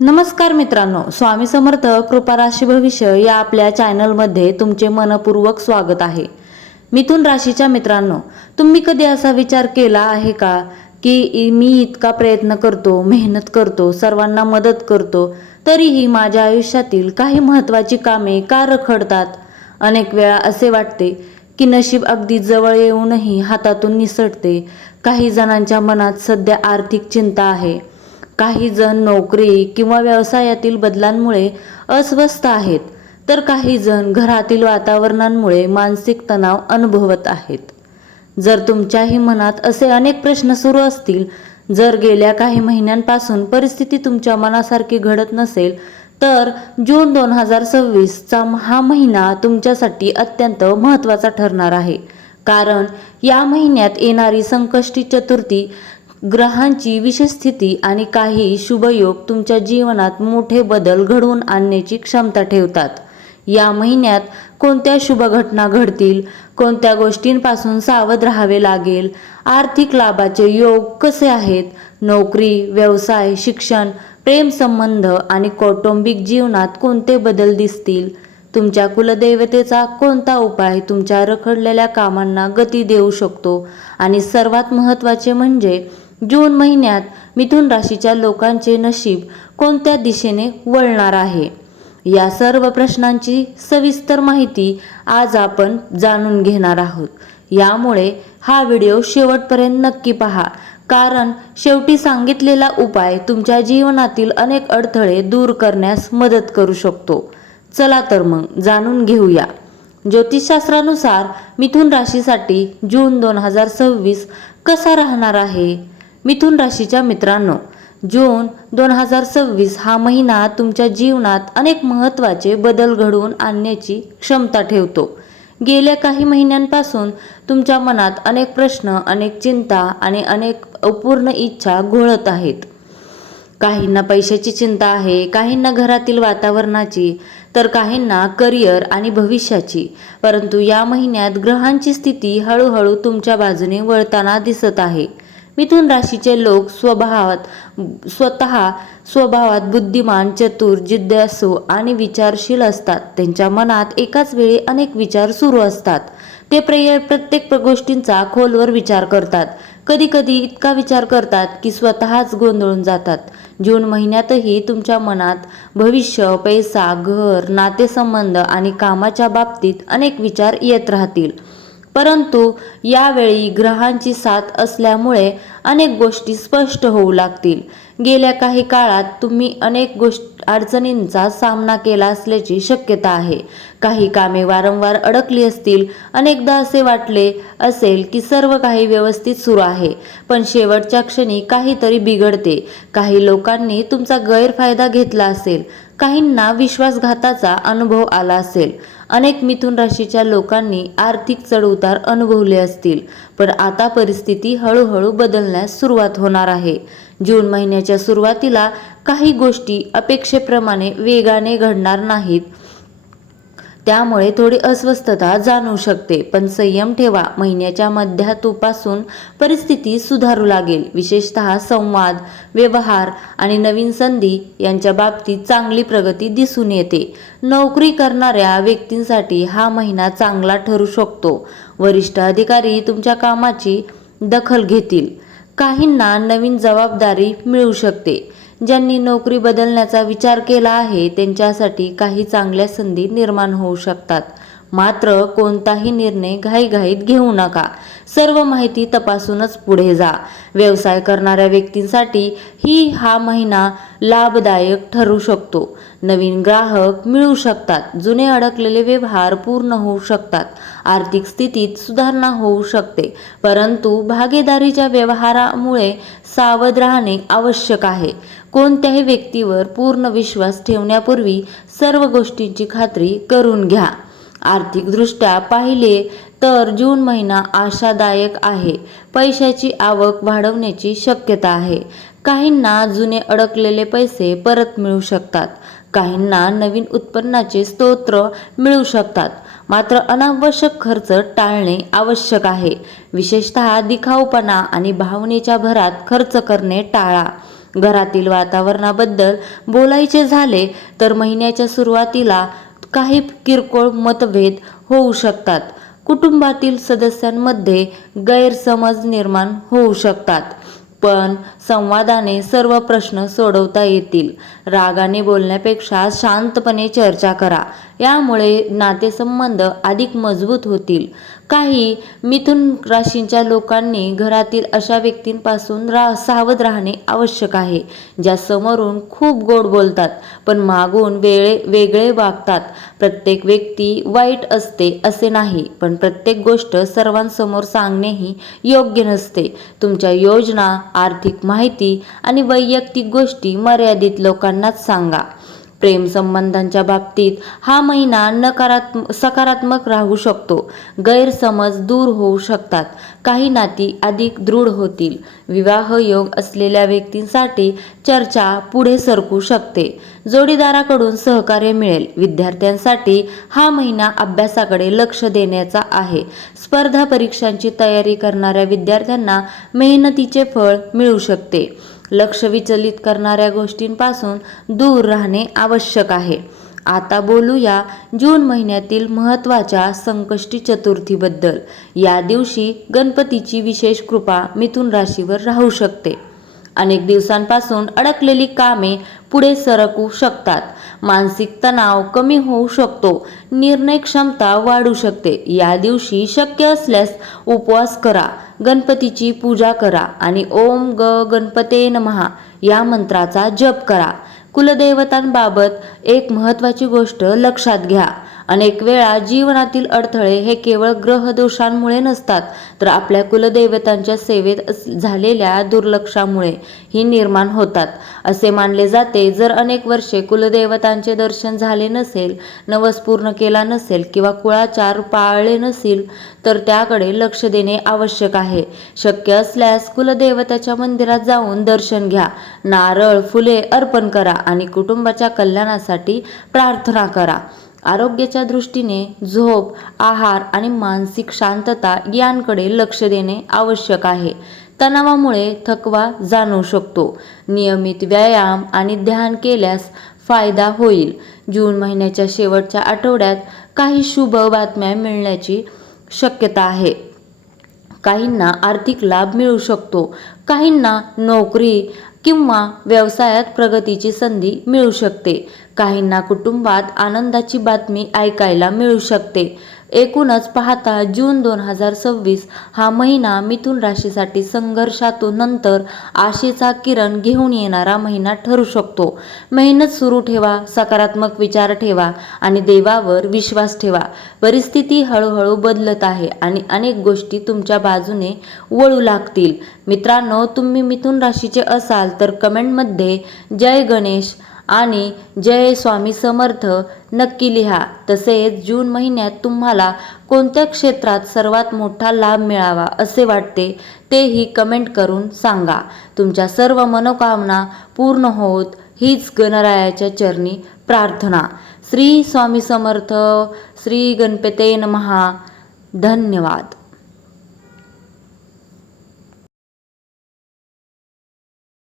नमस्कार मित्रांनो, स्वामी समर्थ कृपा राशी भविष्य या आपल्या चॅनलमध्ये तुमचे मनपूर्वक स्वागत आहे। मिथुन राशीच्या मित्रांनो, तुम्ही कधी असा विचार केला आहे का की मी इतका प्रयत्न करतो, मेहनत करतो, सर्वांना मदत करतो, तरीही माझ्या आयुष्यातील काही महत्त्वाची कामे का रखडतात? अनेक वेळा असे वाटते की नशीब अगदी जवळ येऊनही हातातून निसटते। काही जणांच्या मनात सध्या आर्थिक चिंता आहे, काही जण नोकरी किंवा व्यवसायातील बदलांमुळे अस्वस्थ आहेत, तर काही जण घरातील वातावरणामुळे मानसिक तणाव अनुभवत आहेत। जर तुमच्याही मनात असे अनेक प्रश्न सुरू असतील, जर गेल्या काही महिन्यांपासून परिस्थिती तुमच्या मनासारखी घडत नसेल, तर जून 2026 चा हा महिना तुमच्यासाठी अत्यंत महत्त्वाचा ठरणार आहे। कारण या महिन्यात येणारी संकष्टी चतुर्थी, ग्रहांची विशेष स्थिती आणि काही शुभयोग तुमच्या जीवनात मोठे बदल घडवून आणण्याची क्षमता ठेवतात। या महिन्यात कोणत्या शुभ घटना घडतील, कोणत्या गोष्टींपासून सावध राहावे लागेल, आर्थिक लाभाचे योग कसे आहेत, नोकरी, व्यवसाय, शिक्षण, प्रेम संबंध आणि कौटुंबिक जीवनात कोणते बदल दिसतील, तुमच्या कुलदैवतेचा कोणता उपाय तुमच्या रखडलेल्या कामांना गती देऊ शकतो, आणि सर्वात महत्त्वाचे म्हणजे जून महिन्यात मिथुन राशीच्या लोकांचे नशीब कोणत्या दिशेने वळणार आहे, या सर्व प्रश्नांची सविस्तर माहिती आज आपण जाणून घेणार आहोत। यामुळे हा व्हिडिओ शेवटपर्यंत नक्की पहा, कारण शेवटी सांगितलेला उपाय तुमच्या जीवनातील अनेक अडथळे दूर करण्यास मदत करू शकतो। चला तर मग जाणून घेऊया। ज्योतिषशास्त्रानुसार मिथुन राशीसाठी जून 2026 कसा राहणार आहे? मिथुन राशीच्या मित्रांनो, जून 2026 हा महिना तुमच्या जीवनात अनेक महत्त्वाचे बदल घडवून आणण्याची क्षमता ठेवतो। गेल्या काही महिन्यांपासून तुमच्या मनात अनेक प्रश्न, अनेक चिंता आणि अनेक अपूर्ण इच्छा घोळत आहेत। काहींना पैशाची चिंता आहे, काहींना घरातील वातावरणाची, तर काहींना करिअर आणि भविष्याची। परंतु या महिन्यात ग्रहांची स्थिती हळूहळू तुमच्या बाजूने वळताना दिसत आहे। मिथुन राशीचे लोक स्वभावात बुद्धिमान, चतुर, जिज्ञासू आणि विचारशील असतात। त्यांच्या मनात एकाच वेळी अनेक विचार सुरू असतात। ते प्रत्येक गोष्टींचा खोलवर विचार करतात, कधी कधी इतका विचार करतात की स्वतःच गोंधळून जातात। जून महिन्यातही तुमच्या मनात भविष्य, पैसा, घर, नातेसंबंध आणि कामाच्या बाबतीत अनेक विचार येत राहतील। परंतु यावेळी ग्रहांची साथ असल्यामुळे अनेक गोष्टी स्पष्ट होऊ लागतील। गेल्या काही काळात तुम्ही अनेक अडचणींचा सामना केला असल्याची शक्यता आहे। काही कामे वारंवार अडकली असतील, अनेकदा असे वाटले असेल की सर्व काही व्यवस्थित सुरू आहे, पण शेवटच्या क्षणी काहीतरी बिघडते। काही लोकांनी तुमचा गैरफायदा घेतला असेल, काहींना विश्वासघाताचा अनुभव आला असेल। अनेक मिथुन राशीच्या लोकांनी आर्थिक चढउतार अनुभवले असतील, पण आता परिस्थिती हळूहळू बदलण्यास सुरुवात होणार आहे। जून महिन्याच्या सुरुवातीला काही गोष्टी अपेक्षेप्रमाणे वेगाने घडणार नाहीत, त्यामुळे थोडी अस्वस्थता जाणवू शकते, पण संयम ठेवा। महिन्याच्या मध्यापासून परिस्थिती सुधारू लागेल। विशेषतः संवाद, व्यवहार आणि नवीन संधी यांच्या बाबतीत चांगली प्रगती दिसून येते। नोकरी करणाऱ्या व्यक्तींसाठी हा महिना चांगला ठरू शकतो। वरिष्ठ अधिकारी तुमच्या कामाची दखल घेतील। काहींना नवीन जबाबदारी मिळू शकते। ज्यांनी नोकरी बदलण्याचा विचार केला आहे त्यांच्यासाठी काही चांगल्या संधी निर्माण होऊ शकतात। मात्र कोणताही निर्णय घाईघाईत घेऊ नका, सर्व माहिती तपासूनच पुढे जा। व्यवसाय करणाऱ्या व्यक्तींसाठी हा महिना लाभदायक ठरू शकतो। नवीन ग्राहक मिळू शकतात, जुने अडकलेले व्यवहार पूर्ण होऊ शकतात, आर्थिक स्थितीत सुधारणा होऊ शकते। परंतु भागीदारीच्या व्यवहारामुळे सावध राहणे आवश्यक आहे। कोणत्याही व्यक्तीवर पूर्ण विश्वास ठेवण्यापूर्वी सर्व गोष्टींची खात्री करून घ्या। आर्थिकदृष्ट्या पाहिले तर जून महिना आशादायक आहे। पैशाची आवक वाढण्याची शक्यता आहे। काहींना जुने अडकलेले पैसे परत मिळू शकतात, काहींना नवीन उत्पन्नाचे स्रोत मिळू शकतात। मात्र अनावश्यक खर्च टाळणे आवश्यक आहे। विशेषतः दिखाऊपणा आणि भावनेच्या भरात खर्च करणे टाळा। घरातील वातावरणाबद्दल बोलायचे झाले तर महिन्याच्या सुरुवातीला काही किरकोळ मतभेद होऊ शकतात. कुटुंबातील सदस्यांमध्ये गैरसमज निर्माण होऊ शकतात, पण संवादाने सर्व प्रश्न सोडवता येतील. रागाने बोलण्यापेक्षा शांतपणे चर्चा करा, यामुळे नातेसंबंध अधिक मजबूत होतील. काही मिथुन राशीच्या लोकांनी घरातील अशा व्यक्तींपासून सावध राहणे आवश्यक आहे, ज्या समोरून खूप गोड बोलतात पण मागून वेगळे वागतात. प्रत्येक व्यक्ती वाईट असते असे नाही, पण प्रत्येक गोष्ट सर्वांसमोर सांगणेही योग्य नसते. तुमच्या योजना, आर्थिक माहिती आणि वैयक्तिक गोष्टी मर्यादित लोकांनाच सांगा. प्रेम संबंधांच्या बाबतीत हा महिना सकारात्मक राहू शकतो. गैरसमज दूर होऊ शकतात, काही नाती अधिक दृढ होतील. विवाह योग असलेल्या व्यक्तींसाठी चर्चा पुढे सरकू शकते. जोडीदाराकडून सहकार्य मिळेल. विद्यार्थ्यांसाठी हा महिना अभ्यासाकडे लक्ष देण्याचा आहे. स्पर्धा परीक्षांची तयारी करणाऱ्या विद्यार्थ्यांना मेहनतीचे फळ मिळू शकते. लक्ष विचलित करणाऱ्या गोष्टींपासून दूर राहणे आवश्यक आहे. आता बोलूया जून महिन्यातील महत्त्वाच्या संकष्टी चतुर्थीबद्दल. या दिवशी गणपतीची विशेष कृपा मिथुन राशीवर राहू शकते. अनेक दिवसांपासून अडकलेली कामे पुढे सरकू शकतात. मानसिक तणाव कमी होऊ शकतो. निर्णय क्षमता वाढू शकते. या दिवशी शक्य असल्यास उपवास करा, गणपतीची पूजा करा आणि ओम गणपते नमः या मंत्राचा जप करा. कुलदेवतांबाबत एक महत्त्वाची गोष्ट लक्षात घ्या. अनेक वेळा जीवनातील अडथळे हे केवळ ग्रहदोषांमुळे नसतात, तर आपल्या कुलदेवतांच्या सेवेत झालेल्या दुर्लक्षामुळे ही निर्माण होतात. असे मानले जाते, जर अनेक वर्षे कुलदेवतांचे दर्शन झाले नसेल, नवस पूर्ण केला नसेल किंवा कुळाचार पाळले नसेल, तर त्याकडे लक्ष देणे आवश्यक आहे. शक्य असल्यास कुलदेवताच्या मंदिरात जाऊन दर्शन घ्या, नारळ, फुले अर्पण करा आणि कुटुंबाच्या कल्याणासाठी प्रार्थना करा. आरोग्याच्या दृष्टीने झोप, आहार आणि मानसिक शांतता यांकडे लक्ष देणे आवश्यक आहे. तणावामुळे थकवा जाणवू शकतो. नियमित व्यायाम आणि ध्यान केल्यास फायदा होईल. जून महिन्याच्या शेवटच्या आठवड्यात काही शुभ बातम्या मिळण्याची शक्यता आहे. काहींना आर्थिक लाभ मिळू शकतो. काहींना नोकरी किंवा व्यवसायात प्रगतीची संधी मिळू शकते. काहींना कुटुंबात आनंदाची बातमी ऐकायला मिळू शकते. एकूणच पाहता जून 2026 हा महिना मिथुन राशीसाठी संघर्षातून नंतर आशेचा किरण घेऊन येणारा महिना ठरू शकतो. मेहनत सुरू ठेवा, सकारात्मक विचार ठेवा आणि देवावर विश्वास ठेवा. परिस्थिती हळूहळू बदलत आहे आणि अनेक गोष्टी तुमच्या बाजूने वळू लागतील. मित्रांनो, तुम्ही मिथुन राशीचे असाल तर कमेंटमध्ये जय गणेश आणि जय स्वामी समर्थ नक्की लिहा. तसेच जून महिन्यात तुम्हाला कोणत्या क्षेत्रात सर्वात मोठा लाभ मिळावा असे वाटते तेही कमेंट करून सांगा. तुमच्या सर्व मनोकामना पूर्ण होत हीच गणरायाच्या चरणी प्रार्थना. श्री स्वामी समर्थ. श्री गणपते नमः. धन्यवाद.